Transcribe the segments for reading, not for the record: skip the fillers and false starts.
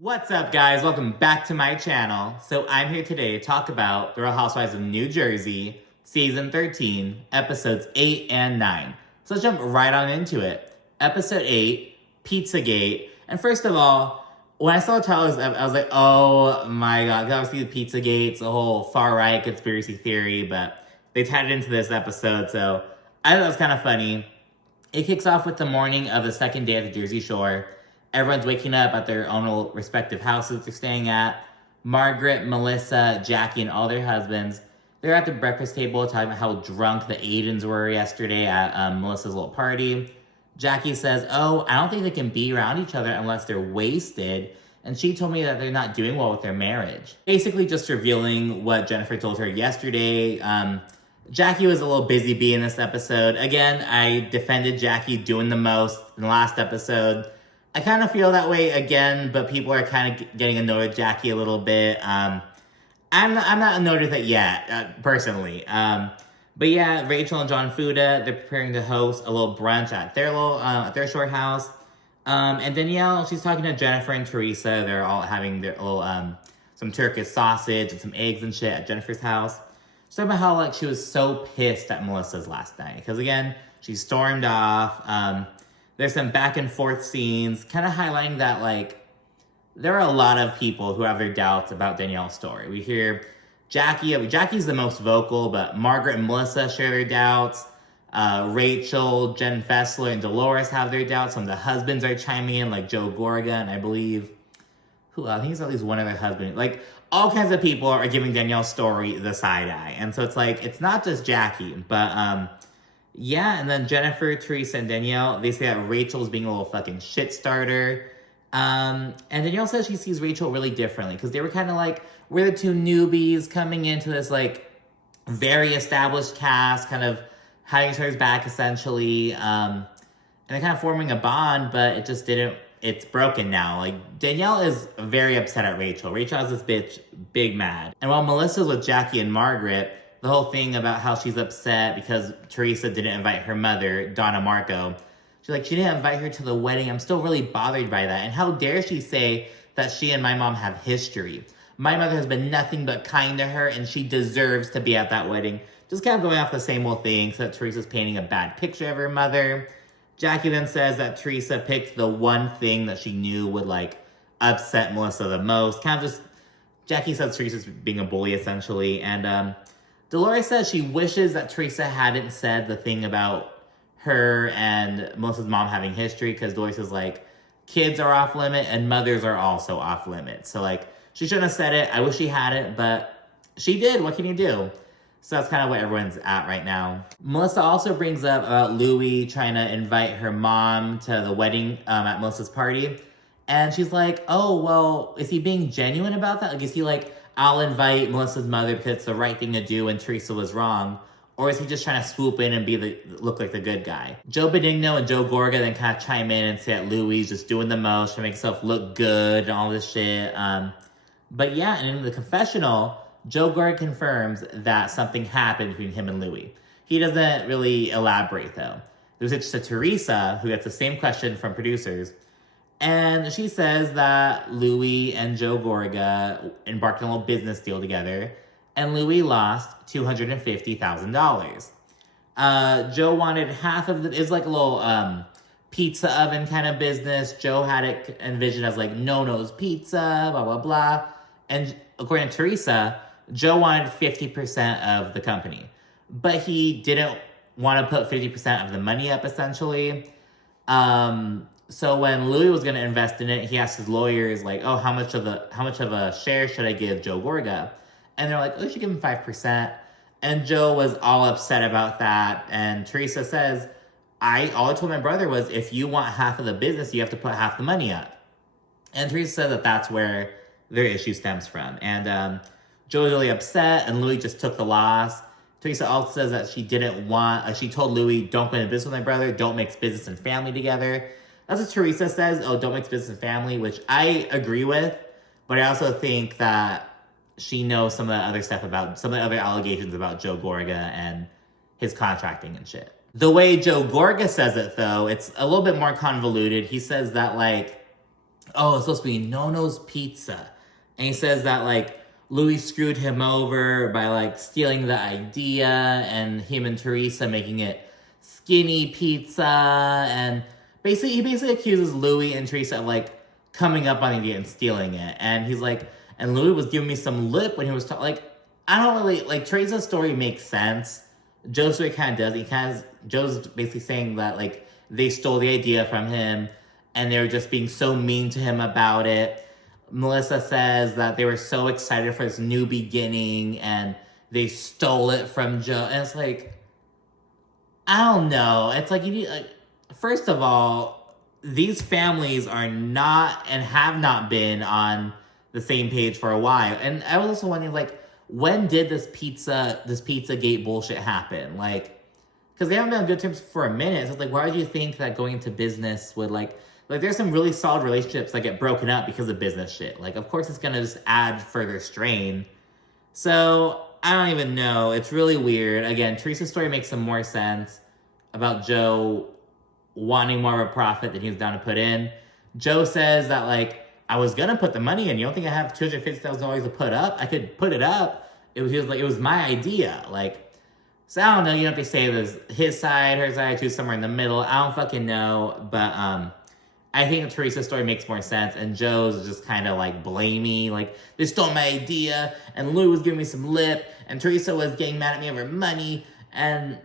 What's up, guys? Welcome back to my channel. So I'm here today to talk about The Real Housewives of New Jersey, Season 13, Episodes 8 and 9. So let's jump right on into it. Episode 8, Pizzagate. And first of all, when I saw the title, I was like, oh my god, obviously the Pizzagate's a whole far-right conspiracy theory, but they tied it into this episode, so I thought it was kind of funny. It kicks off with the morning of the second day at the Jersey Shore. Everyone's waking up at their own respective houses they're staying at. Margaret, Melissa, Jackie, and all their husbands, they're at the breakfast table talking about how drunk the Aidens were yesterday at Melissa's little party. Jackie says, oh, I don't think they can be around each other unless they're wasted. And she told me that they're not doing well with their marriage. Basically just revealing what Jennifer told her yesterday. Jackie was a little busy bee in this episode. Again, I defended Jackie doing the most in the last episode. I kind of feel that way again, but people are kind of getting annoyed with Jackie a little bit. I'm not annoyed with it yet, personally. But yeah, Rachel and John Fuda, they're preparing to host a little brunch at their shore house. And Danielle, she's talking to Jennifer and Teresa. They're all having their little, some Turkish sausage and some eggs and shit at Jennifer's house. She's talking about how, she was so pissed at Melissa's last night. Because, again, she stormed off. There's some back and forth scenes, kind of highlighting that, there are a lot of people who have their doubts about Danielle's story. We hear Jackie's the most vocal, but Margaret and Melissa share their doubts. Rachel, Jen Fessler, and Dolores have their doubts. Some of the husbands are chiming in, like Joe Gorga, and I believe, I think it's at least one other husband. All kinds of people are giving Danielle's story the side eye. And so it's not just Jackie, but, yeah, and then Jennifer, Teresa, and Danielle, they say that Rachel's being a little fucking shit starter. And Danielle says she sees Rachel really differently, because they were kind of we're the two newbies coming into this, very established cast, kind of having each other's back, essentially. And they're kind of forming a bond, but it just didn't, it's broken now. Danielle is very upset at Rachel. Rachel has this bitch big mad. And while Melissa's with Jackie and Margaret, the whole thing about how she's upset because Teresa didn't invite her mother, Donna Marco. She didn't invite her to the wedding. I'm still really bothered by that. And how dare she say that she and my mom have history. My mother has been nothing but kind to her, and she deserves to be at that wedding. Just kind of going off the same old thing, so that Teresa's painting a bad picture of her mother. Jackie then says that Teresa picked the one thing that she knew would, upset Melissa the most. Jackie says Teresa's being a bully, essentially. And, Dolores says she wishes that Teresa hadn't said the thing about her and Melissa's mom having history, because Dolores is kids are off limit and mothers are also off limit. So, she shouldn't have said it. I wish she hadn't, but she did. What can you do? So that's kind of what everyone's at right now. Melissa also brings up about Louis trying to invite her mom to the wedding at Melissa's party. And she's like, oh, well, is he being genuine about that? Is he I'll invite Melissa's mother because it's the right thing to do and Teresa was wrong? Or is he just trying to swoop in and look like the good guy? Joe Benigno and Joe Gorga then kind of chime in and say that Louis is just doing the most to make himself look good and all this shit. But yeah, and in the confessional, Joe Gorga confirms that something happened between him and Louis. He doesn't really elaborate, though. There's just to Teresa, who gets the same question from producers. And she says that Louis and Joe Gorga embarked on a little business deal together, and Louis lost $250,000. Joe wanted half of it. It was a little pizza oven kind of business. Joe had it envisioned as No-No's Pizza, blah, blah, blah. And according to Teresa, Joe wanted 50% of the company. But he didn't want to put 50% of the money up, essentially. So when Louis was going to invest in it, he asked his lawyers, oh, how much of a share should I give Joe Gorga? And they're oh, you should give him 5%. And Joe was all upset about that. And Teresa says, all I told my brother was, if you want half of the business, you have to put half the money up. And Teresa said that that's where their issue stems from. And Joe was really upset, and Louis just took the loss. Teresa also says that she she told Louis, don't go into business with my brother, don't mix business and family together. That's what Teresa says, don't mix business and family, which I agree with, but I also think that she knows some of the other allegations about Joe Gorga and his contracting and shit. The way Joe Gorga says it, though, it's a little bit more convoluted. He says that, oh, it's supposed to be Nono's Pizza. And he says that, like, Louis screwed him over by, like, stealing the idea, and him and Teresa making it Skinny Pizza. And he basically accuses Louis and Teresa of, like, coming up on the idea and stealing it. And he's like, and Louis was giving me some lip when he was talking. Like, I don't really, like, Teresa's story makes sense. Joe's story kind of does. Joe's basically saying that, like, they stole the idea from him, and they were just being so mean to him about it. Melissa says that they were so excited for this new beginning, and they stole it from Joe. And it's like, I don't know. It's like, you need, like, first of all, these families are not and have not been on the same page for a while. And I was also wondering, like, when did this Pizzagate bullshit happen? Like, because they haven't been on good terms for a minute. So it's like, why would you think that going into business would, like, there's some really solid relationships that get broken up because of business shit. Like, of course it's going to just add further strain. So, I don't even know. It's really weird. Again, Teresa's story makes some more sense about Joe wanting more of a profit than he was down to put in. Joe says that, like, I was going to put the money in. You don't think I have $250,000 to put up? I could put it up. He was like, it was my idea. Like, so I don't know. You know what they say? There's his side, her side, choose somewhere in the middle. I don't fucking know. But, I think Teresa's story makes more sense, and Joe's is just kind of, like, blamey, like, they stole my idea, and Lou was giving me some lip, and Teresa was getting mad at me over money, and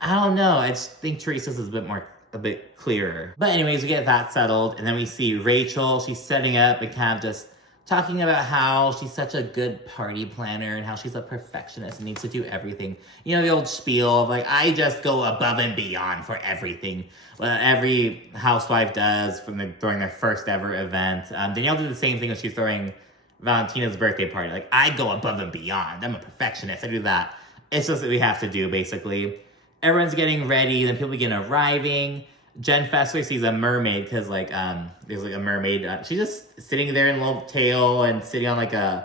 I don't know, I just think Teresa's is a bit clearer. But anyways, we get that settled, and then we see Rachel. She's setting up and kind of just talking about how she's such a good party planner and how she's a perfectionist and needs to do everything. You know, the old spiel of, like, I just go above and beyond for everything. Well, every housewife does during their first ever event. Danielle did the same thing when she's throwing Valentina's birthday party. Like, I go above and beyond. I'm a perfectionist. I do that. It's just that we have to do, basically. Everyone's getting ready. Then people begin arriving. Jen Fessler sees a mermaid because, like, there's, like, a mermaid. She's just sitting there in a little tail and sitting on, like, an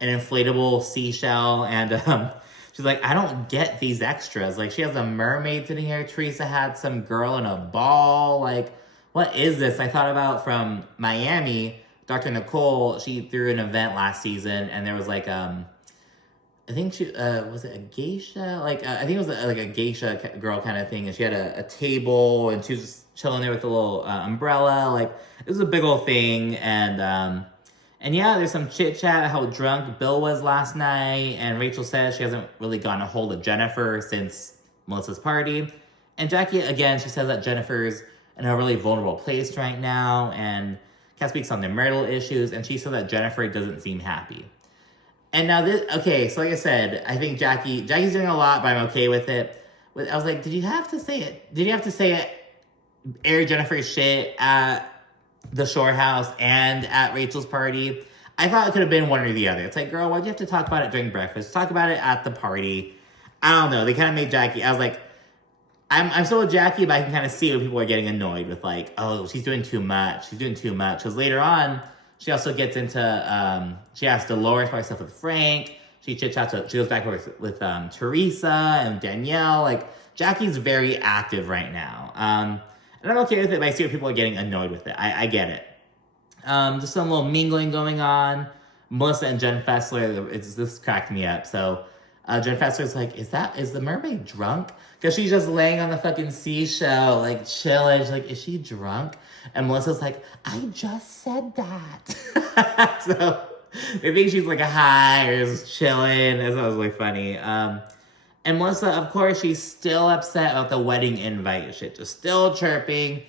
inflatable seashell. And she's like, I don't get these extras. Like, she has a mermaid sitting here. Teresa had some girl in a ball. Like, what is this? I thought about from Miami, Dr. Nicole. She threw an event last season, and there was, like, I think she, was it a geisha? Like, I think it was like a geisha girl kind of thing. And she had a table, and she was just chilling there with a little umbrella. Like, it was a big old thing. And yeah, there's some chit chat how drunk Bill was last night. And Rachel says she hasn't really gotten a hold of Jennifer since Melissa's party. And Jackie, again, she says that Jennifer's in a really vulnerable place right now. And Kat speaks on their marital issues. And she said that Jennifer doesn't seem happy. And now this, okay, so like I said, I think Jackie's doing a lot, but I'm okay with it. I was like, did you have to say it? Did you have to say it, air Jennifer's shit at the Shore House and at Rachel's party? I thought it could have been one or the other. It's like, girl, why'd you have to talk about it during breakfast? Talk about it at the party. I don't know. They kind of made Jackie, I was like, I'm still with Jackie, but I can kind of see when people are getting annoyed with, like, oh, she's doing too much. She's doing too much. Because later on, she also gets into, she has Dolores by herself with Frank. She chit-chats, she goes back with Teresa and Danielle. Like, Jackie's very active right now. And I'm okay with it, but I see where people are getting annoyed with it. I get it. Just some little mingling going on. Melissa and Jen Fessler, this cracked me up. So, Jen Fessler's like, is the mermaid drunk? Because she's just laying on the fucking seashell, like, chilling. She's like, is she drunk? And Melissa's like, I just said that. So, they think she's, like, a high or just chilling. That was really funny. And Melissa, of course, she's still upset about the wedding invite shit. Just still chirping.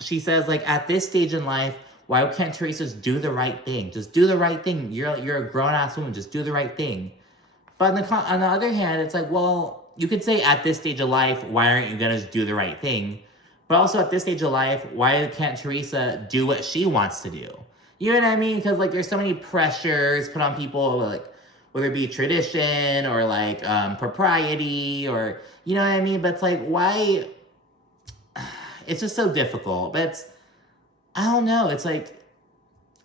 She says, like, at this stage in life, why can't Teresa just do the right thing? Just do the right thing. You're a grown-ass woman. Just do the right thing. But on the other hand, it's like, well, you could say at this stage of life, why aren't you going to just do the right thing? But also at this stage of life, why can't Teresa do what she wants to do? You know what I mean? Because, like, there's so many pressures put on people, like, whether it be tradition or, like, propriety or, you know what I mean? But it's like, why? It's just so difficult. But I don't know. It's like,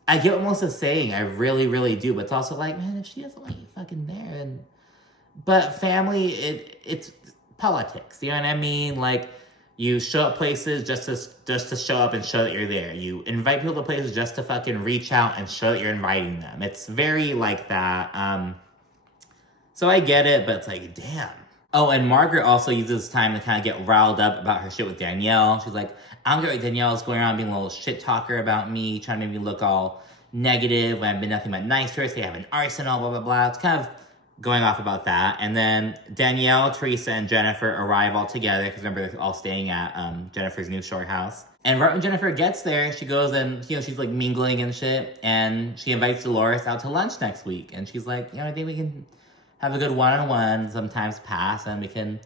I get what Melissa's saying. I really, really do. But it's also like, man, if she doesn't want you fucking there. But family, it's politics. You know what I mean? Like, You show up places just to show up and show that you're there. You invite people to places just to fucking reach out and show that you're inviting them. It's very like that. So I get it, but it's like, damn. Oh, and Margaret also uses time to kind of get riled up about her shit with Danielle. She's like, I don't get why Danielle's going around being a little shit talker about me, trying to make me look all negative when I've been nothing but nice to her. They have an arsenal, blah, blah, blah. It's kind of going off about that. And then Danielle, Teresa, and Jennifer arrive all together, because remember, they're all staying at Jennifer's new shore house. And right when Jennifer gets there, she goes and, she's like mingling and shit, and she invites Dolores out to lunch next week. And she's like, I think we can have a good one-on-one, sometimes pass, and we can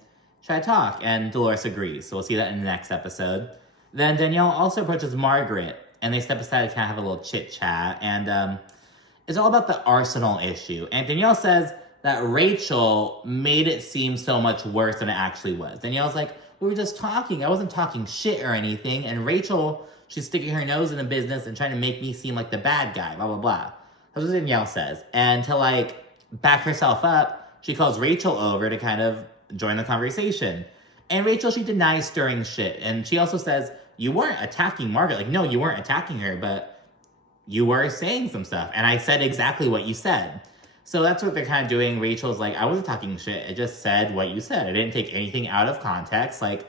try to talk. And Dolores agrees, so we'll see that in the next episode. Then Danielle also approaches Margaret, and they step aside to kind of have a little chit-chat, and it's all about the arsenal issue. And Danielle says that Rachel made it seem so much worse than it actually was. Danielle's like, we were just talking. I wasn't talking shit or anything. And Rachel, she's sticking her nose in the business and trying to make me seem like the bad guy, blah, blah, blah. That's what Danielle says. And to, like, back herself up, she calls Rachel over to kind of join the conversation. And Rachel, she denies stirring shit. And she also says, you weren't attacking Margaret. Like, no, you weren't attacking her, but you were saying some stuff. And I said exactly what you said. So that's what they're kind of doing. Rachel's like, I wasn't talking shit. I just said what you said. I didn't take anything out of context. Like,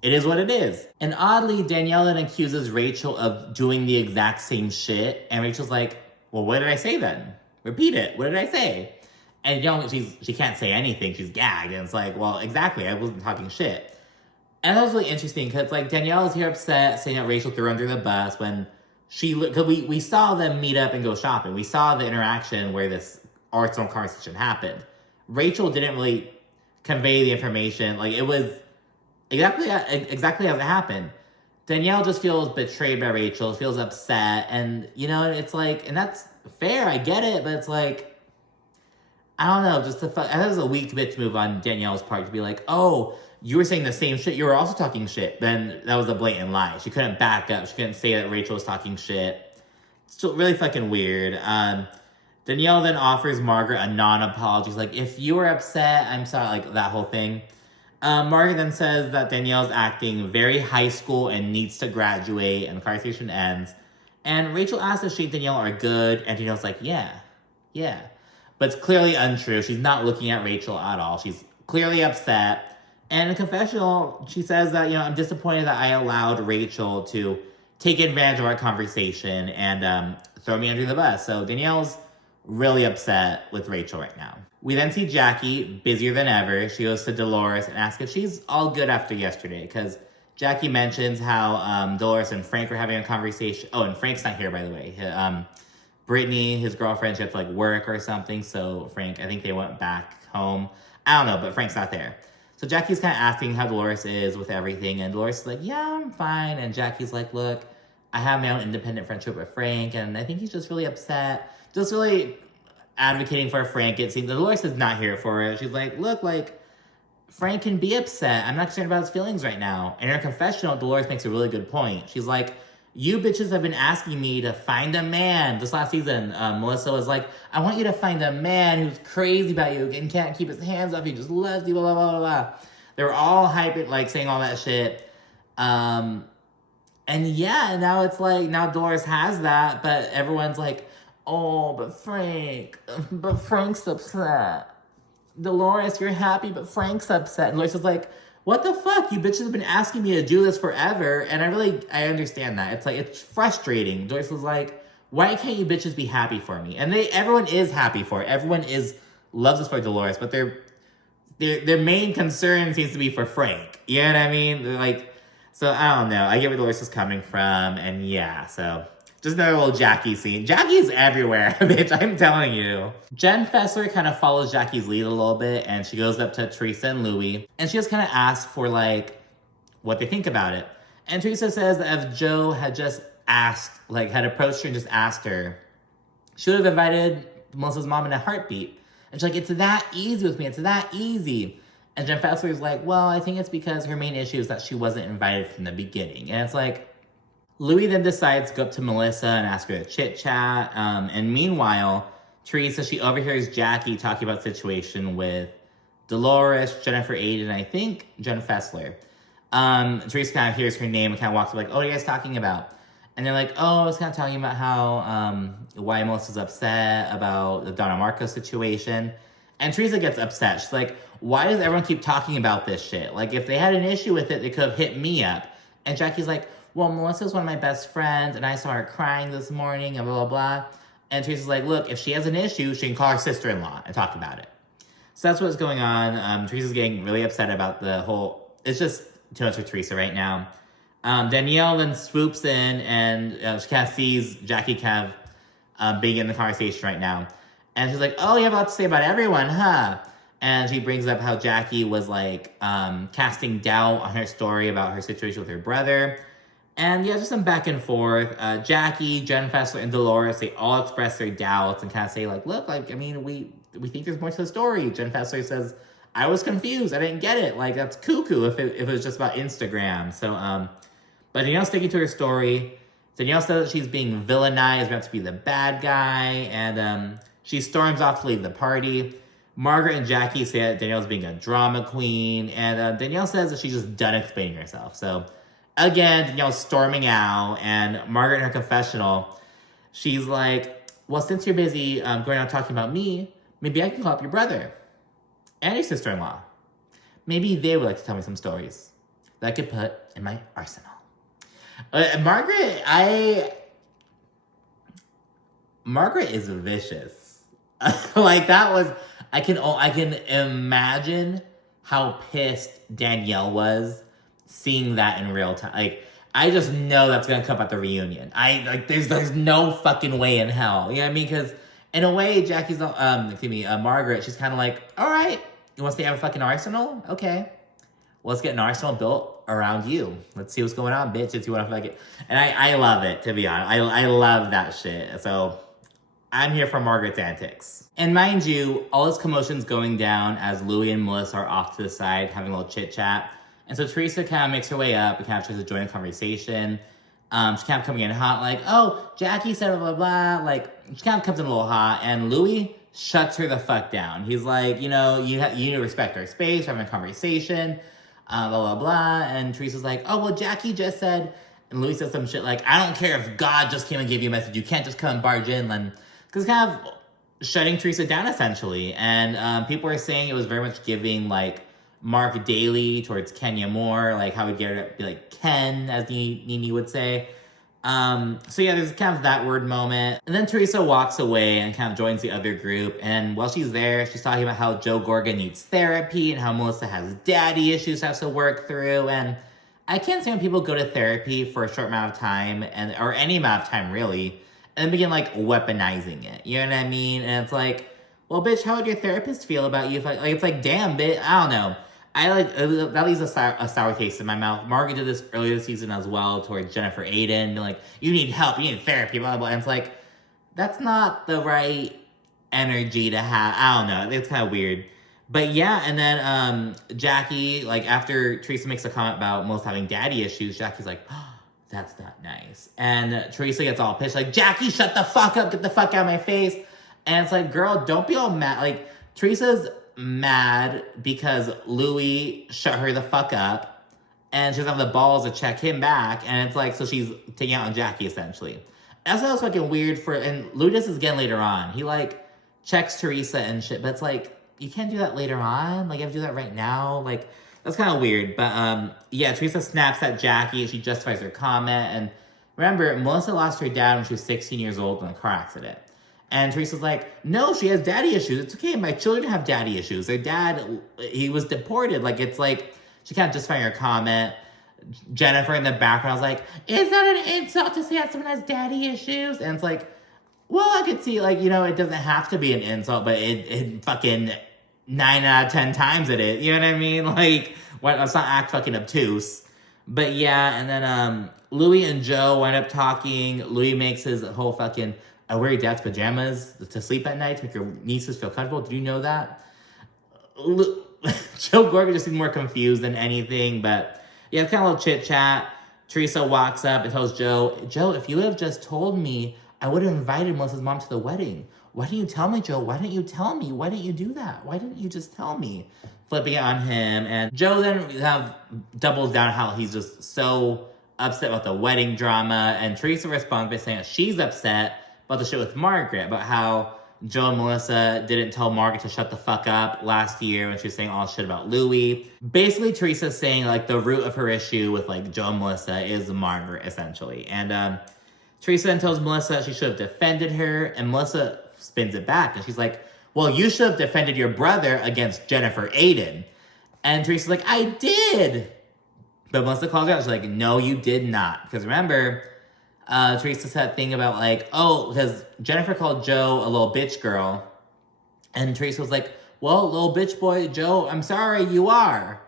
it is what it is. And oddly, Danielle then accuses Rachel of doing the exact same shit. And Rachel's like, well, what did I say then? Repeat it. What did I say? And she can't say anything. She's gagged. And it's like, well, exactly. I wasn't talking shit. And that was really interesting because, like, Danielle is here upset, saying that Rachel threw her under the bus when because we saw them meet up and go shopping. We saw the interaction where this arsenal conversation happened. Rachel didn't really convey the information. Like, it was exactly as it happened. Danielle just feels betrayed by Rachel, feels upset, and, it's like, and that's fair, I get it, but it's like, I don't know, I thought it was a weak bitch move on Danielle's part to be like, oh, you were saying the same shit, you were also talking shit. Then that was a blatant lie. She couldn't back up. She couldn't say that Rachel was talking shit. It's really fucking weird. Danielle then offers Margaret a non-apology. She's like, if you were upset, I'm sorry, like that whole thing. Margaret then says that Danielle's acting very high school and needs to graduate, and the conversation ends. And Rachel asks if she and Danielle are good, and Danielle's like, yeah. But it's clearly untrue. She's not looking at Rachel at all. She's clearly upset. And in a confessional, she says that, I'm disappointed that I allowed Rachel to take advantage of our conversation and throw me under the bus. So Danielle's really upset with Rachel right now. We then see Jackie, busier than ever. She goes to Dolores and asks if she's all good after yesterday, because Jackie mentions how Dolores and Frank were having a conversation. Oh, and Frank's not here, by the way. Brittany, his girlfriend, she had to, like, work or something. So Frank, I think they went back home. I don't know, but Frank's not there. So Jackie's kind of asking how Dolores is with everything. And Dolores is like, yeah, I'm fine. And Jackie's like, look, I have my own independent friendship with Frank. And I think he's just really upset. Just really advocating for Frank. It seems Dolores is not here for it. She's like, look, like, Frank can be upset. I'm not concerned about his feelings right now. And in her confessional, Dolores makes a really good point. She's like, you bitches have been asking me to find a man. This last season, Melissa was like, I want you to find a man who's crazy about you and can't keep his hands off you, just loves you, blah, blah, blah, blah, blah. They were all hyping, like, saying all that shit. And yeah, now it's like, now Dolores has that, but everyone's like, oh, but Frank's upset. Dolores, you're happy, but Frank's upset. And Dolores is like, what the fuck? You bitches have been asking me to do this forever. And I understand that. It's like, it's frustrating. Dolores was like, why can't you bitches be happy for me? And everyone is happy for it. Everyone loves this for Dolores, but their main concern seems to be for Frank. You know what I mean? They're like, so I don't know. I get where Dolores is coming from. And yeah, so just another little Jackie scene. Jackie's everywhere, bitch. I'm telling you. Jen Fessler kind of follows Jackie's lead a little bit, and she goes up to Teresa and Louie, and she just kind of asks for, like, what they think about it. And Teresa says that if Joe had just asked, like, had approached her and just asked her, she would have invited Melissa's mom in a heartbeat. And she's like, it's that easy with me. It's that easy. And Jen Fessler is like, well, I think it's because her main issue is that she wasn't invited from the beginning. And it's like, Louis then decides to go up to Melissa and ask her to chit-chat. And meanwhile, Teresa, she overhears Jackie talking about the situation with Dolores, Jennifer Aiden, and I think Jen Fessler. Teresa kind of hears her name and kind of walks up like, oh, what are you guys talking about? And they're like, oh, I was kind of talking about how, why Melissa's upset about the Donna Marco situation. And Teresa gets upset. She's like, why does everyone keep talking about this shit? Like, if they had an issue with it, they could have hit me up. And Jackie's like, well, Melissa's one of my best friends, and I saw her crying this morning, and blah, blah, blah. And Teresa's like, look, if she has an issue, she can call her sister-in-law and talk about it. So that's what's going on. Teresa's getting really upset about the whole... It's just too much for Teresa right now. Danielle then swoops in, and she kind of sees Jackie kind of being in the conversation right now. And she's like, oh, you have a lot to say about everyone, huh? And she brings up how Jackie was, like, casting doubt on her story about her situation with her brother. And, yeah, just some back and forth. Jackie, Jen Fessler, and Dolores, they all express their doubts and kind of say, like, look, like, I mean, we think there's more to the story. Jen Fessler says, I was confused. I didn't get it. Like, that's cuckoo if it was just about Instagram. So, but Danielle's sticking to her story. Danielle says that she's being villainized, about to be the bad guy. And she storms off to leave the party. Margaret and Jackie say that Danielle's being a drama queen. And Danielle says that she's just done explaining herself. So, again, Danielle's storming out. And Margaret in her confessional, she's like, well, since you're busy going out talking about me, maybe I can call up your brother and your sister-in-law. Maybe they would like to tell me some stories that I could put in my arsenal. Margaret is vicious. Like, that was... I can imagine how pissed Danielle was seeing that in real time. Like, I just know that's gonna come up at the reunion. There's no fucking way in hell. You know what I mean? Because in a way, Jackie's Margaret, she's kind of like, all right, you want to have a fucking arsenal? Okay, well, let's get an arsenal built around you. Let's see what's going on, bitch. If you want to fuck it, and I love it, to be honest. I love that shit. So I'm here for Margaret's antics. And mind you, all this commotion's going down as Louis and Melissa are off to the side having a little chit chat. And so Teresa kind of makes her way up and kind of tries to join the conversation. She kind of coming in hot, like, oh, Jackie said blah, blah, blah. Like, she kind of comes in a little hot, and Louis shuts her the fuck down. He's like, you know, you need to respect our space, we're having a conversation, blah, blah, blah. And Teresa's like, oh, well, Jackie just said, and Louis says some shit like, I don't care if God just came and gave you a message. You can't just come and barge in. Because kind of shutting Teresa down, essentially. And people are saying it was very much giving, like, Mark Daly towards Kenya Moore, like how we'd get her to be like Ken, as Nene would say. So yeah, there's kind of that word moment. And then Teresa walks away and kind of joins the other group. And while she's there, she's talking about how Joe Gorga needs therapy and how Melissa has daddy issues has to work through. And I can't say when people go to therapy for a short amount of time, or any amount of time really, and then begin like weaponizing it. You know what I mean? And it's like, well, bitch, how would your therapist feel about you? If it's like, damn, bitch, I don't know. That leaves a sour taste in my mouth. Margaret did this earlier this season as well towards Jennifer Aiden. Like, you need help, you need therapy, blah, blah, blah. And it's like, that's not the right energy to have. I don't know. It's kind of weird. But yeah, and then Jackie, like, after Teresa makes a comment about Melissa having daddy issues, Jackie's like, oh, that's not nice. And Teresa gets all pissed, like, Jackie, shut the fuck up, get the fuck out of my face. And it's like, girl, don't be all mad. Like, Teresa's mad because Louis shut her the fuck up, and she doesn't have the balls to check him back, and it's like, so she's taking out on Jackie, essentially. That's what was fucking weird and Louis does this again later on. He, like, checks Teresa and shit, but it's like, you can't do that later on? Like, you have to do that right now? Like, that's kind of weird. But, yeah, Teresa snaps at Jackie, and she justifies her comment, and remember, Melissa lost her dad when she was 16 years old in a car accident. And Teresa's like, no, she has daddy issues. It's okay, my children have daddy issues. Their dad, he was deported. Like, it's like, she can't justify her comment. Jennifer in the background was like, is that an insult to say that someone has daddy issues? And it's like, well, I could see, like, you know, it doesn't have to be an insult, but it fucking 9 out of 10 times it is. You know what I mean? Like, let's not act fucking obtuse. But yeah, and then Louis and Joe wind up talking. Louis makes his whole fucking... I wear your dad's pajamas to sleep at night to make your nieces feel comfortable. Did you know that? Joe Gorga just seemed more confused than anything. But yeah, it's kind of a little chit-chat. Teresa walks up and tells Joe, if you would have just told me I would have invited Melissa's mom to the wedding. Why didn't you tell me, Joe? Why didn't you tell me? Why didn't you do that? Why didn't you just tell me? Flipping it on him. And Joe then doubles down how he's just so upset about the wedding drama. And Teresa responds by saying that she's upset about the shit with Margaret, about how Joe and Melissa didn't tell Margaret to shut the fuck up last year when she was saying all shit about Louis. Basically, Teresa's saying, like, the root of her issue with, like, Joe and Melissa is Margaret, essentially. And Teresa then tells Melissa that she should have defended her, and Melissa spins it back, and she's like, well, you should have defended your brother against Jennifer Aiden. And Teresa's like, I did. But Melissa calls her out, she's like, no, you did not. Because remember, Teresa said that thing about like, oh, because Jennifer called Joe a little bitch girl. And Teresa was like, well, little bitch boy, Joe, I'm sorry, you are.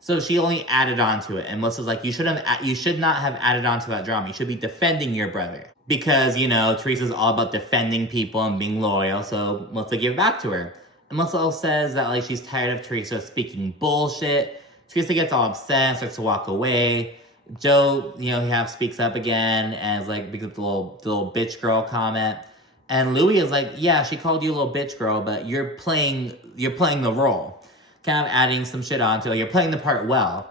So she only added on to it. And Melissa's like, you should not have added on to that drama. You should be defending your brother. Because, you know, Teresa's all about defending people and being loyal. So Melissa gave it back to her. And Melissa also says that like she's tired of Teresa speaking bullshit. Teresa gets all upset and starts to walk away. Joe, you know, he speaks up again and is like, because of the little bitch girl comment. And Louis is like, yeah, she called you a little bitch girl, but you're playing the role. Kind of adding some shit onto it. You're playing the part well.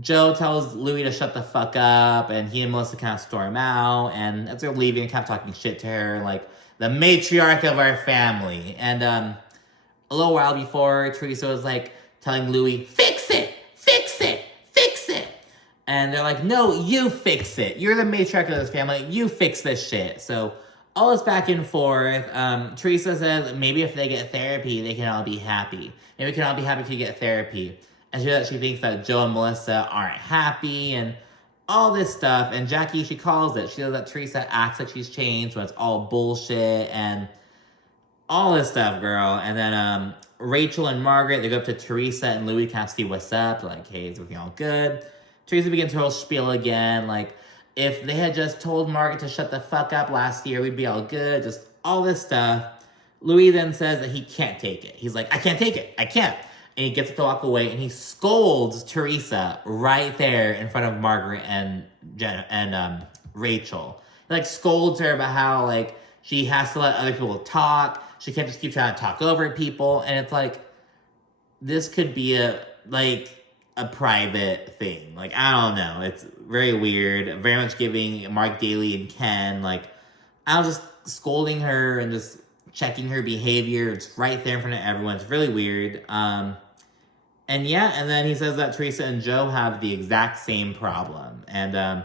Joe tells Louis to shut the fuck up, and he and Melissa kind of storm out, and as they're leaving, kind of talking shit to her, like, the matriarch of our family. And a little while before, Teresa was like, telling Louis, fix it, fix it, fix it. And they're like, no, you fix it. You're the matriarch of this family. You fix this shit. So all this back and forth. Teresa says maybe if they get therapy, they can all be happy. Maybe we can all be happy if you get therapy. And she thinks that Joe and Melissa aren't happy and all this stuff. And Jackie, she calls it. She says that Teresa acts like she's changed when it's all bullshit and all this stuff, girl. And then Rachel and Margaret, they go up to Teresa and Louis, kind of see what's up. Like, hey, is everything all good? Teresa begins her whole spiel again. Like, if they had just told Margaret to shut the fuck up last year, we'd be all good. Just all this stuff. Louis then says that he can't take it. He's like, I can't take it. I can't. And he gets to walk away, and he scolds Teresa right there in front of Margaret and Rachel. He, like, scolds her about how, like, she has to let other people talk. She can't just keep trying to talk over people. And it's like, this could be a private thing. Like, I don't know. It's very weird. Very much giving Mark Daly and Ken, like, I was just scolding her and just checking her behavior. It's right there in front of everyone. It's really weird. And yeah, and then he says that Teresa and Joe have the exact same problem. And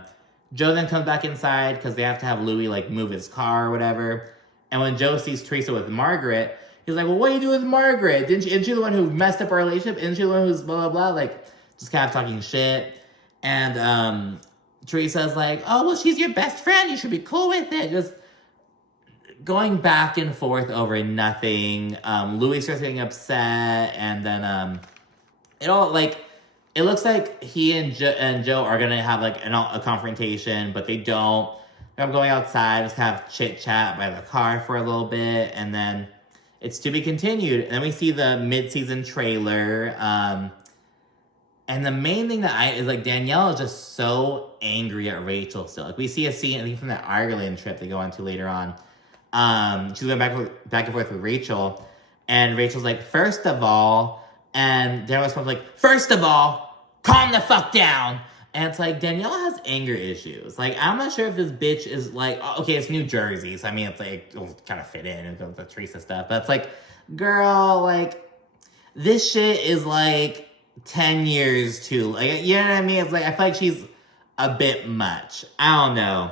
Joe then comes back inside because they have to have Louis, like, move his car or whatever. And when Joe sees Teresa with Margaret, he's like, well, what are you doing with Margaret? Isn't she the one who messed up our relationship? Isn't she the one who's blah, blah, blah? Like, just kind of talking shit. And Teresa's like, oh, well, she's your best friend. You should be cool with it. Just going back and forth over nothing. Louis starts getting upset. And then it looks like he and Joe are going to have, like, a confrontation, but they don't. They're going outside, just kind of chit-chat by the car for a little bit. And then it's to be continued. And then we see the mid-season trailer. And the main thing is like, Danielle is just so angry at Rachel still. Like, we see a scene, I think, from that Ireland trip they go on to later on. She's going back and forth with Rachel. And Rachel's like, first of all, and Danielle responds like, first of all, calm the fuck down. And it's like, Danielle has anger issues. Like, I'm not sure if this bitch is like, okay, it's New Jersey, so I mean, it's like, it'll kind of fit in with the Teresa stuff. But it's like, girl, like, this shit is like 10 years too, like, you know what I mean? It's like, I feel like she's a bit much. I don't know.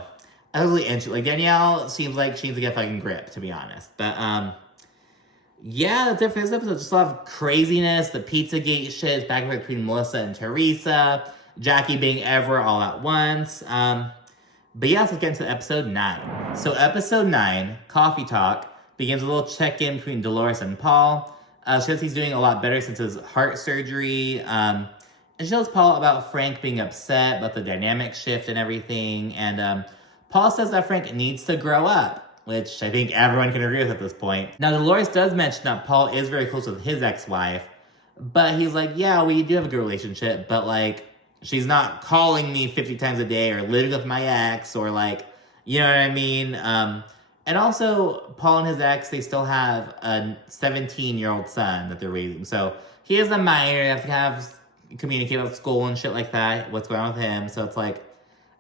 I was really interested. Like, Danielle seems like she needs to get a fucking grip, to be honest. But, yeah, that's it for this episode. Just a lot of craziness. The Pizzagate shit is back and forth between Melissa and Teresa. Jackie being ever all at once. But yeah, let's get into episode 9. So episode 9, Coffee Talk, begins with a little check-in between Dolores and Paul. She says he's doing a lot better since his heart surgery. And she tells Paul about Frank being upset about the dynamic shift and everything. And Paul says that Frank needs to grow up, which I think everyone can agree with at this point. Now, Dolores does mention that Paul is very close with his ex-wife. But he's like, yeah, we do have a good relationship, but, like, she's not calling me 50 times a day or living with my ex or, like, you know what I mean? And also, Paul and his ex, they still have a 17-year-old son that they're raising. So he is a minor. They have to kind of communicate about school and shit like that, what's going on with him. So it's like,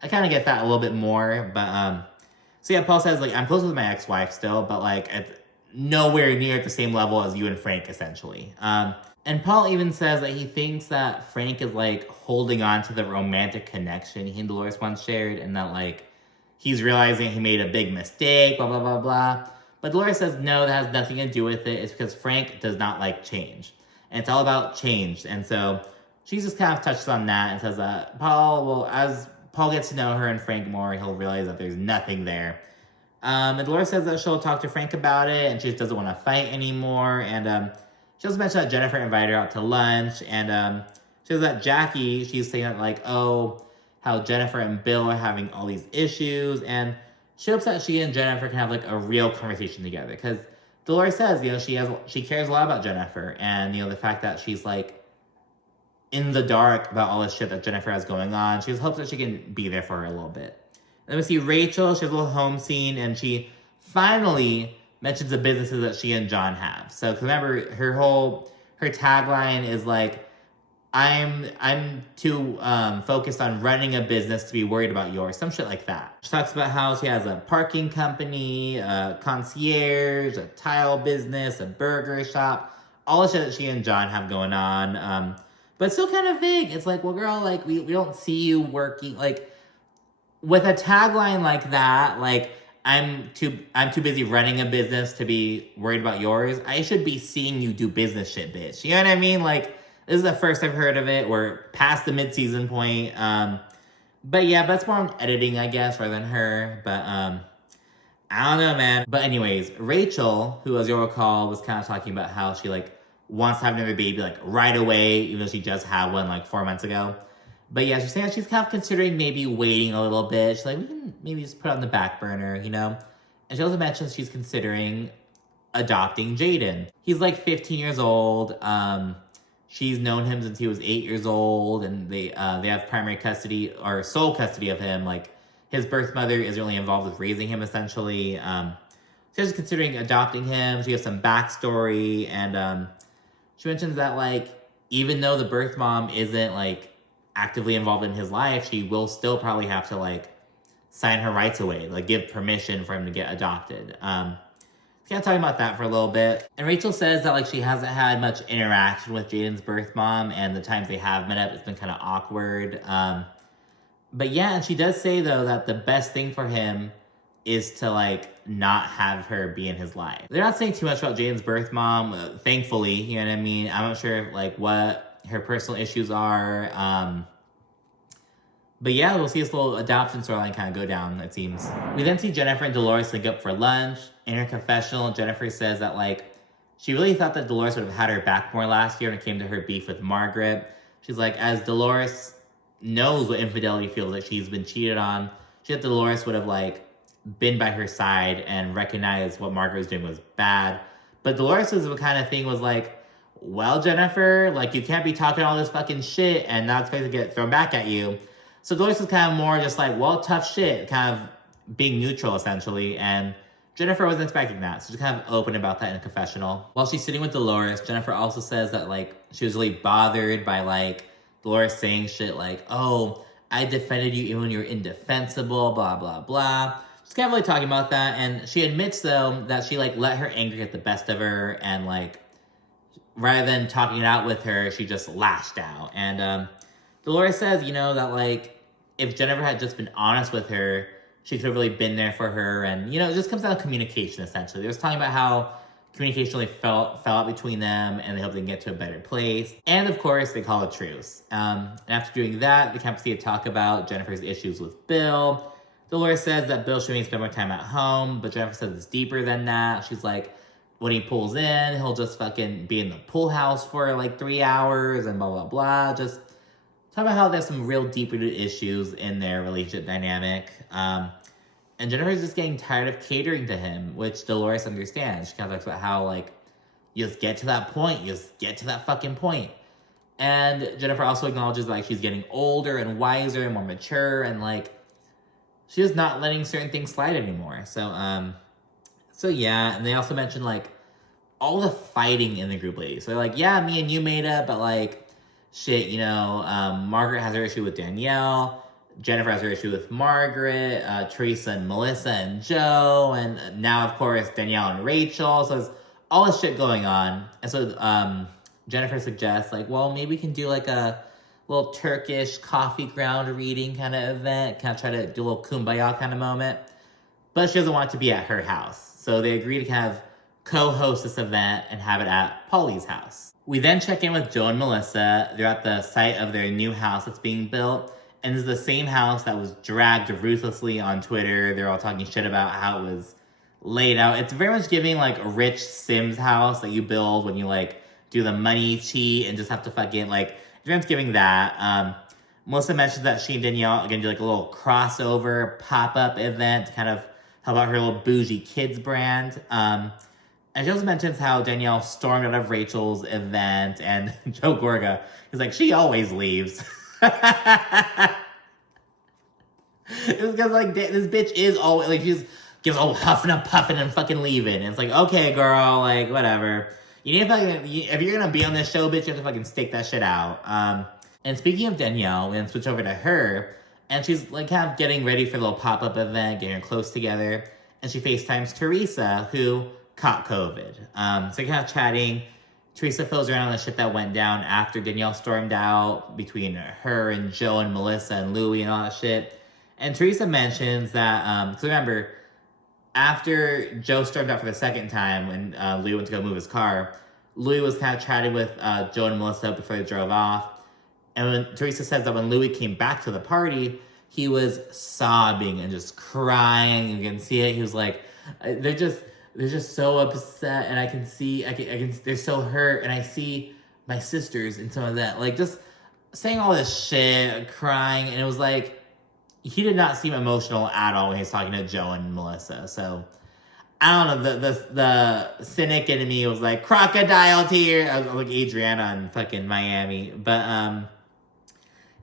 I kind of get that a little bit more. But, so yeah, Paul says, like, I'm close with my ex-wife still, but, like, at nowhere near at the same level as you and Frank, essentially. And Paul even says that he thinks that Frank is, like, holding on to the romantic connection he and Dolores once shared, and that, like, he's realizing he made a big mistake, blah, blah, blah, blah. But Dolores says, no, that has nothing to do with it. It's because Frank does not like change. And it's all about change. And so she just kind of touches on that and says that as Paul gets to know her and Frank more, he'll realize that there's nothing there. And Dolores says that she'll talk to Frank about it, and she just doesn't want to fight anymore. And she also mentioned that Jennifer invited her out to lunch, and she says that Jackie, she's saying that, like, oh, how Jennifer and Bill are having all these issues, and she hopes that she and Jennifer can have, like, a real conversation together, because Dolores says, you know, she cares a lot about Jennifer, and, you know, the fact that she's, like, in the dark about all this shit that Jennifer has going on, she just hopes that she can be there for her a little bit. Then we see Rachel, she has a little home scene, and she finally mentions the businesses that she and John have. So, cause remember, her tagline is like, I'm too focused on running a business to be worried about yours. Some shit like that. She talks about how she has a parking company, a concierge, a tile business, a burger shop, all the shit that she and John have going on. But it's still kind of vague. It's like, well, girl, like, we don't see you working, like, with a tagline like that, like, I'm too busy running a business to be worried about yours. I should be seeing you do business shit, bitch. You know what I mean? Like, this is the first I've heard of it. We're past the mid-season point. But yeah, that's more on editing, I guess, rather than her. But I don't know, man. But anyways, Rachel, who, as you'll recall, was kind of talking about how she, like, wants to have another baby, like, right away, even though she just had one, like, 4 months ago. But yeah, she's saying she's kind of considering maybe waiting a little bit. She's like, we can maybe just put it on the back burner, you know? And she also mentions she's considering adopting Jaden. He's like 15 years old. She's known him since he was 8 years old, and they have primary custody, or sole custody of him. Like, his birth mother isn't really involved with raising him, essentially. So she's considering adopting him. She has some backstory, and she mentions that, like, even though the birth mom isn't, like, actively involved in his life, she will still probably have to, like, sign her rights away, like, give permission for him to get adopted. Kind of talking about that for a little bit. And Rachel says that, like, she hasn't had much interaction with Jaden's birth mom, and the times they have met up, it's been kind of awkward. But yeah, and she does say, though, that the best thing for him is to, like, not have her be in his life. They're not saying too much about Jaden's birth mom, thankfully, you know what I mean? I'm not sure, like, what her personal issues are. But yeah, we'll see this little adoption storyline kind of go down, it seems. We then see Jennifer and Dolores link up for lunch. In her confessional, Jennifer says that, like, she really thought that Dolores would have had her back more last year when it came to her beef with Margaret. She's like, as Dolores knows what infidelity feels like, she's been cheated on, she thought Dolores would have, like, been by her side and recognized what Margaret was doing was bad. But Dolores' kind of thing was like, well, Jennifer, like, you can't be talking all this fucking shit and not expect to get thrown back at you. So Dolores was kind of more just like, well, tough shit, kind of being neutral, essentially. And Jennifer wasn't expecting that, so she's kind of open about that in a confessional. While she's sitting with Dolores, Jennifer also says that, like, she was really bothered by, like, Dolores saying shit like, oh, I defended you even when you were indefensible, blah, blah, blah. She's kind of really talking about that, and she admits, though, that she, like, let her anger get the best of her, and, like, rather than talking it out with her, she just lashed out. And Dolores says, you know, that, like, if Jennifer had just been honest with her, she could have really been there for her. And, you know, it just comes down to communication, essentially. They was talking about how communication really fell out between them, and they hope they can get to a better place. And, of course, they call a truce. And after doing that, they kind of see a talk about Jennifer's issues with Bill. Dolores says that Bill should maybe spend more time at home, but Jennifer says it's deeper than that. She's like, when he pulls in, he'll just fucking be in the pool house for, like, 3 hours and blah, blah, blah. Just talk about how there's some real deep-rooted issues in their relationship dynamic. And Jennifer's just getting tired of catering to him, which Dolores understands. She kind of talks about how, like, you just get to that point. You just get to that fucking point. And Jennifer also acknowledges, like, she's getting older and wiser and more mature, and, like, she's just not letting certain things slide anymore. So, So yeah, and they also mentioned like all the fighting in the group, ladies. So they're like, yeah, me and you made up, but like, shit, you know, Margaret has her issue with Danielle. Jennifer has her issue with Margaret, Teresa and Melissa and Joe, and now, of course, Danielle and Rachel. So there's all this shit going on. And so Jennifer suggests, like, well, maybe we can do like a little Turkish coffee ground reading kind of event, kind of try to do a little kumbaya kind of moment. But she doesn't want it to be at her house. So they agree to kind of co-host this event and have it at Polly's house. We then check in with Joe and Melissa. They're at the site of their new house that's being built. And this is the same house that was dragged ruthlessly on Twitter. They're all talking shit about how it was laid out. It's very much giving like a rich Sims house that you build when you like do the money cheat and just have to fucking like, very much giving that. Melissa mentions that she and Danielle are gonna do like a little crossover pop-up event to kind of help out her little bougie kids brand. And she also mentions how Danielle stormed out of Rachel's event, and Joe Gorga is like, she always leaves. It's because like this bitch is always like, she just gives all huffing and puffing and fucking leaving. And it's like, okay, girl, like whatever. You need to fucking, if you're gonna be on this show, bitch, you have to fucking stake that shit out. And speaking of Danielle, we then switch over to her, and she's like kind of getting ready for the little pop-up event, getting her clothes together, and she FaceTimes Teresa, who caught COVID. So they're kind of chatting. Teresa fills her in on the shit that went down after Danielle stormed out between her and Joe and Melissa and Louie and all that shit. And Teresa mentions that, because remember, after Joe stormed out for the second time when Louie went to go move his car, Louie was kind of chatting with Joe and Melissa before they drove off. And when Teresa says that when Louie came back to the party, he was sobbing and just crying. You can see it. He was like, they're just so upset, and I can they're so hurt, and I see my sisters and some of that, like just saying all this shit, crying, and it was like, he did not seem emotional at all when he was talking to Joe and Melissa. So I don't know, the cynic in me was like, crocodile tear. I was like Adriana in fucking Miami. But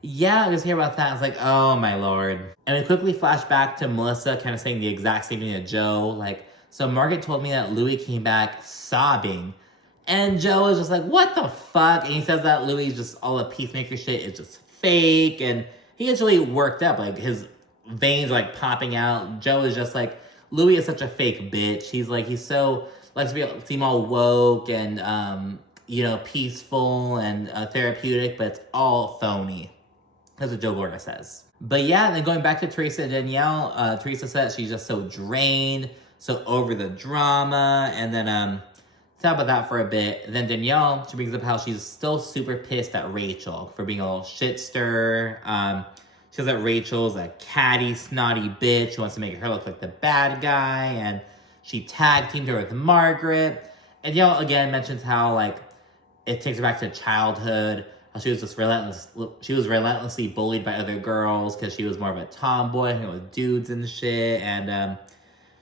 yeah, I just hear about that. I was like, oh my lord. And we quickly flash back to Melissa kind of saying the exact same thing to Joe. Like, so Margaret told me that Louie came back sobbing. And Joe was just like, what the fuck? And he says that Louie's just all the peacemaker shit is just fake. And he gets really worked up. Like, his veins are like popping out. Joe is just like, Louie is such a fake bitch. He's like, he's so, likes to seem all woke and, you know, peaceful and therapeutic, but it's all phony. That's what Joe Gorga says. But yeah, then going back to Teresa and Danielle, Teresa says she's just so drained, so over the drama, and then talk about that for a bit. And then Danielle, she brings up how she's still super pissed at Rachel for being a little shit stir. She says that Rachel's a catty, snotty bitch who wants to make her look like the bad guy, and she tag teamed her with Margaret. And Danielle again mentions how like it takes her back to childhood. She was just relentlessly bullied by other girls because she was more of a tomboy, hanging with dudes and shit. And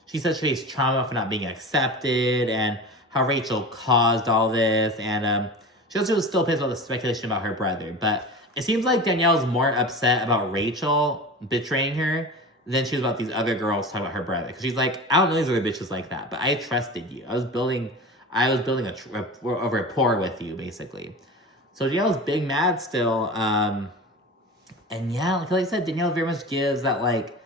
she said she faced trauma for not being accepted, and how Rachel caused all this. And she also was still pissed about the speculation about her brother. But it seems like Danielle's more upset about Rachel betraying her than she was about these other girls talking about her brother. Because she's like, I don't know these other bitches like that, but I trusted you. I was building a rapport with you, basically. So Danielle's big mad still. And yeah, like I said, Danielle very much gives that like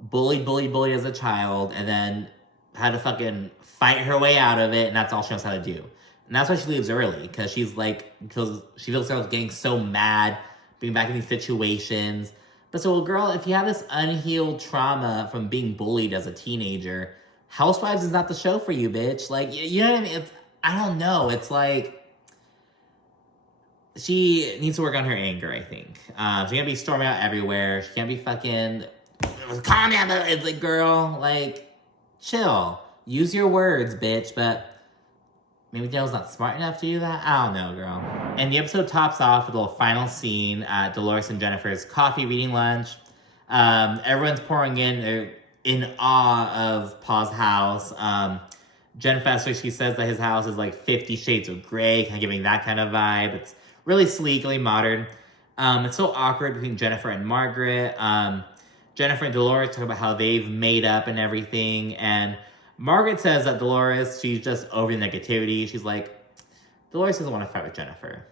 bullied as a child, and then had to fucking fight her way out of it, and that's all she knows how to do. And that's why she leaves early, because she feels herself getting so mad, being back in these situations. But so, girl, if you have this unhealed trauma from being bullied as a teenager, Housewives is not the show for you, bitch. Like, you know what I mean? I don't know. It's like, she needs to work on her anger, I think. She can't be storming out everywhere. She can't be fucking, calm down. It's like, girl, like, chill. Use your words, bitch. But maybe Dale's not smart enough to do that? I don't know, girl. And the episode tops off with a little final scene at Dolores and Jennifer's coffee reading lunch. Everyone's pouring in. They're in awe of Paul's house. Jen Fester, she says that his house is like 50 Shades of Grey, kind of giving that kind of vibe. It's really sleek, really modern. It's so awkward between Jennifer and Margaret. Jennifer and Dolores talk about how they've made up and everything. And Margaret says that Dolores, she's just over the negativity. She's like, Dolores doesn't want to fight with Jennifer,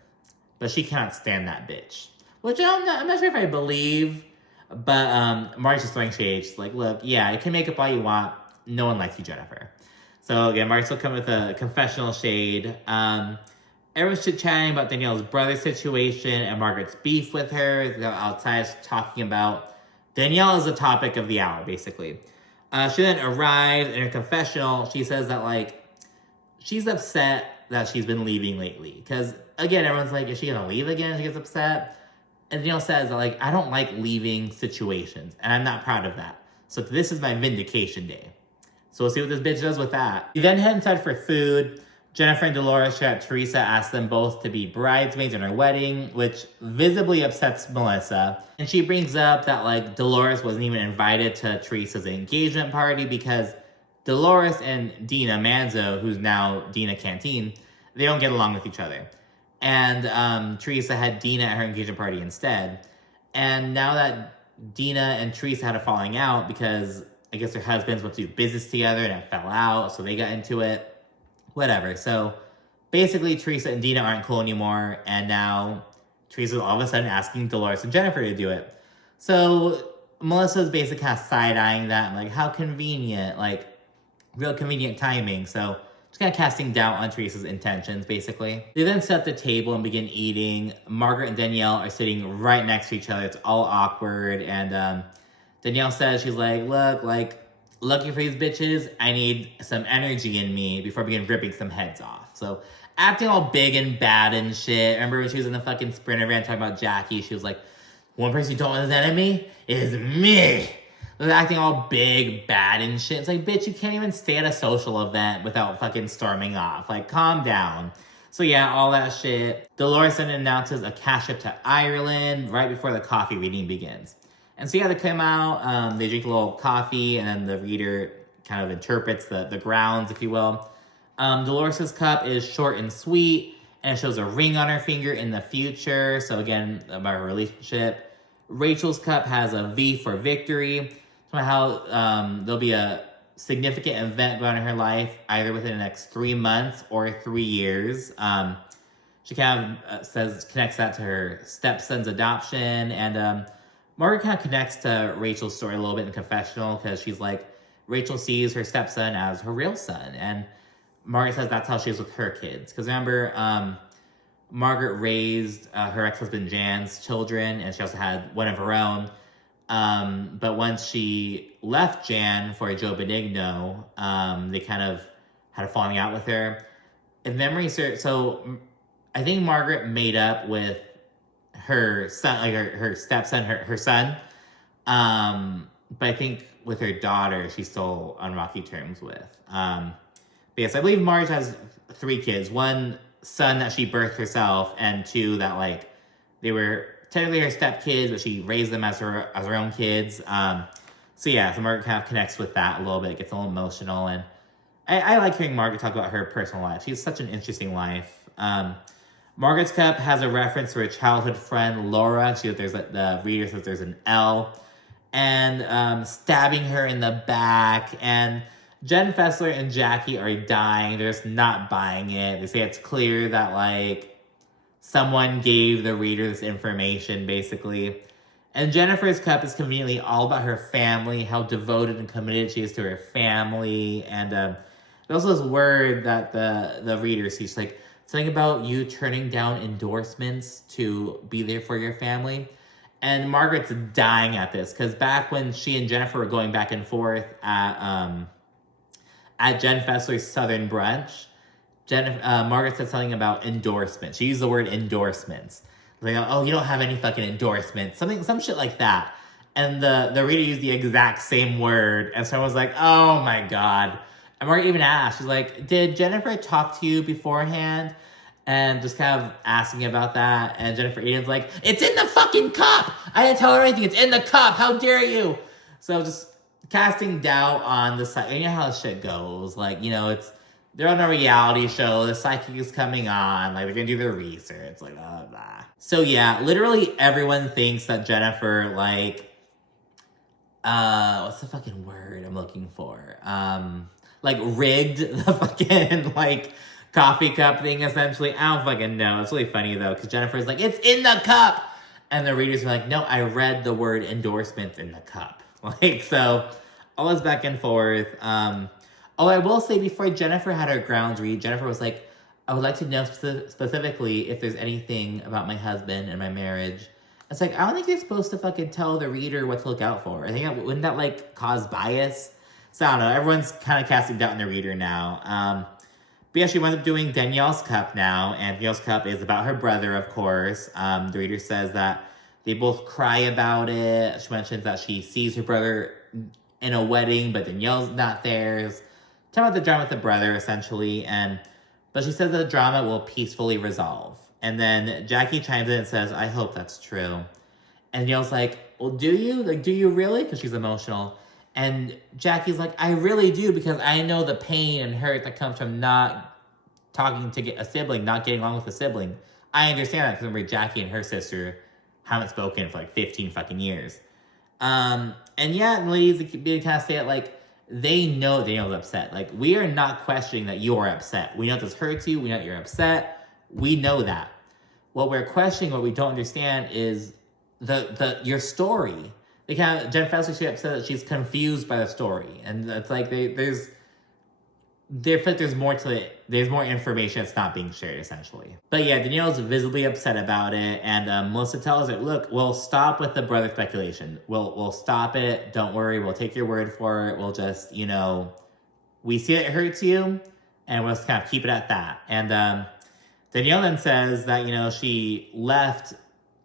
but she cannot stand that bitch. Which I'm not sure if I believe, but Margaret's just throwing shade. She's like, look, yeah, you can make up all you want. No one likes you, Jennifer. So again, Margaret's will come with a confessional shade. Everyone's chit-chatting about Danielle's brother situation and Margaret's beef with her. They're outside talking about Danielle is the topic of the hour, basically. She then arrives in her confessional. She says that, like, she's upset that she's been leaving lately. Because, again, everyone's like, is she going to leave again? She gets upset. And Danielle says that, like, I don't like leaving situations. And I'm not proud of that. So this is my vindication day. So we'll see what this bitch does with that. We then head inside for food. Jennifer and Dolores share that Teresa asked them both to be bridesmaids in her wedding, which visibly upsets Melissa. And she brings up that, like, Dolores wasn't even invited to Teresa's engagement party because Dolores and Dina Manzo, who's now Dina Canteen, they don't get along with each other. And Teresa had Dina at her engagement party instead. And now that Dina and Teresa had a falling out because I guess their husbands went to do business together and it fell out, so they got into it. Whatever. So basically, Teresa and Dina aren't cool anymore, and now Teresa's all of a sudden asking Dolores and Jennifer to do it. So Melissa's basically kind of side-eyeing that, like, how convenient, like, real convenient timing. So just kind of casting doubt on Teresa's intentions, basically. They then set the table and begin eating. Margaret and Danielle are sitting right next to each other. It's all awkward, and Danielle says, she's like, look, like, looking for these bitches, I need some energy in me before I begin ripping some heads off. So acting all big and bad and shit. Remember when she was in the fucking Sprinter van talking about Jackie? She was like, one person you don't want as an enemy is me. Acting all big, bad and shit. It's like, bitch, you can't even stay at a social event without fucking storming off. Like, calm down. So yeah, all that shit. Dolores then announces a cash trip to Ireland right before the coffee reading begins. And so yeah, they come out, they drink a little coffee, and then the reader kind of interprets the grounds, if you will. Dolores' cup is short and sweet, and it shows a ring on her finger in the future. So again, about her relationship. Rachel's cup has a V for victory. Somehow there'll be a significant event going on in her life, either within the next 3 months or 3 years. She kind of connects that to her stepson's adoption, and Margaret kind of connects to Rachel's story a little bit in the confessional because she's like, Rachel sees her stepson as her real son. And Margaret says that's how she is with her kids. Because remember, Margaret raised her ex-husband Jan's children, and she also had one of her own. But once she left Jan for Joe Benigno, they kind of had a falling out with her. If memory serves, so I think Margaret made up with her son, like her stepson, her son. But I think with her daughter, she's still on rocky terms with. But yes, I believe Marge has 3 kids. 1 son that she birthed herself, and 2 that, like, they were technically her stepkids, but she raised them as her own kids. So yeah, so Margaret kind of connects with that a little bit. It gets a little emotional, and I like hearing Margaret talk about her personal life. She has such an interesting life. Margaret's cup has a reference to her childhood friend, Laura. The reader says there's an L. And stabbing her in the back. And Jen Fessler and Jackie are dying. They're just not buying it. They say it's clear that, like, someone gave the reader this information, basically. And Jennifer's cup is conveniently all about her family, how devoted and committed she is to her family. And there's also this word that the reader sees, like, something about you turning down endorsements to be there for your family. And Margaret's dying at this, because back when she and Jennifer were going back and forth at Jen Fessler's Southern Brunch, Margaret said something about endorsements. She used the word endorsements. Like, oh, you don't have any fucking endorsements. Some shit like that. And the reader used the exact same word. And someone was like, oh my God. And Margaret even asked, she's like, did Jennifer talk to you beforehand? And just kind of asking about that. And Jennifer Eden's like, it's in the fucking cup! I didn't tell her anything, it's in the cup, how dare you? So just casting doubt on the psychic. You know how this shit goes. Like, you know, they're on a reality show, the psychic is coming on, like, they're gonna do their research, like, blah, blah, blah. So yeah, literally everyone thinks that Jennifer, like, what's the fucking word I'm looking for? like rigged the fucking like coffee cup thing essentially. I don't fucking know. It's really funny though, because Jennifer's like, it's in the cup. And the readers are like, no, I read the word endorsements in the cup. Like, so all this back and forth. Oh, I will say before Jennifer had her grounds read, Jennifer was like, I would like to know specifically if there's anything about my husband and my marriage. It's like, I don't think you're supposed to fucking tell the reader what to look out for. I think wouldn't that like cause bias? So I don't know. Everyone's kind of casting doubt in the reader now. But yeah, she winds up doing Danielle's cup now, and Danielle's cup is about her brother, of course. The reader says that they both cry about it. She mentions that she sees her brother in a wedding, but Danielle's not there. Talking about the drama with the brother, essentially, but she says the drama will peacefully resolve. And then Jackie chimes in and says, I hope that's true. And Danielle's like, well, do you? Like, do you really? Because she's emotional. And Jackie's like, I really do, because I know the pain and hurt that comes from not talking to get a sibling, not getting along with a sibling. I understand that, because remember, Jackie and her sister haven't spoken for like 15 fucking years. And yeah, the ladies kind of say it like, they know Danielle's upset. Like, we are not questioning that you are upset. We know this hurts you. We know that you're upset. We know that. What we're questioning, what we don't understand is your story. Jen Fessler's upset that she's confused by the story. And it's like, there's more to it. There's more information that's not being shared, essentially. But yeah, Danielle's visibly upset about it, and Melissa tells her, look, we'll stop with the brother speculation. We'll stop it. Don't worry. We'll take your word for it. We'll just, we see it hurts you, and we'll just kind of keep it at that. And Danielle then says that, she left,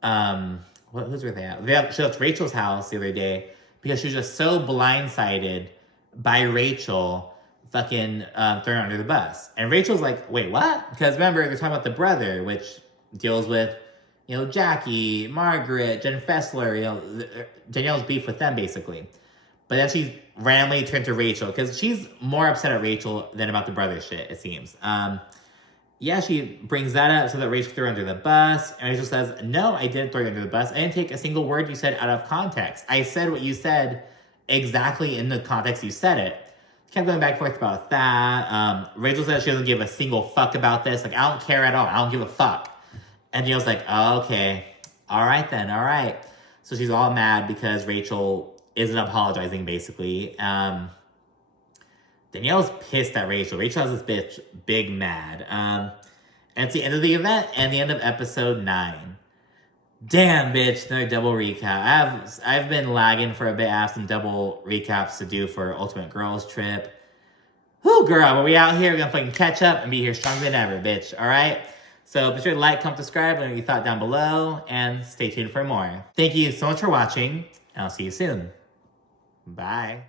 whose were they at? She left Rachel's house the other day because she was just so blindsided by Rachel fucking thrown her under the bus. And Rachel's like, wait, what? Because remember, they're talking about the brother, which deals with, Jackie, Margaret, Jen Fessler, Danielle's beef with them, basically. But then she randomly turned to Rachel, because she's more upset at Rachel than about the brother shit, it seems. Yeah, she brings that up so that Rachel threw her under the bus. And Rachel says, no, I didn't throw you under the bus. I didn't take a single word you said out of context. I said what you said exactly in the context you said it. Kept going back and forth about that. Rachel says she doesn't give a single fuck about this. Like, I don't care at all. I don't give a fuck. And Danielle's like, oh, okay. All right then, all right. So she's all mad because Rachel isn't apologizing, basically. Danielle's pissed at Rachel. Rachel has this bitch big mad. And it's the end of the event and the end of episode 9. Damn, bitch, another double recap. I've been lagging for a bit. I have some double recaps to do for Ultimate Girls Trip. Whoo, girl, when we out here, we're gonna fucking catch up and be here stronger than ever, bitch, all right? So be sure to like, comment, subscribe, and what you thought down below, and stay tuned for more. Thank you so much for watching, and I'll see you soon. Bye.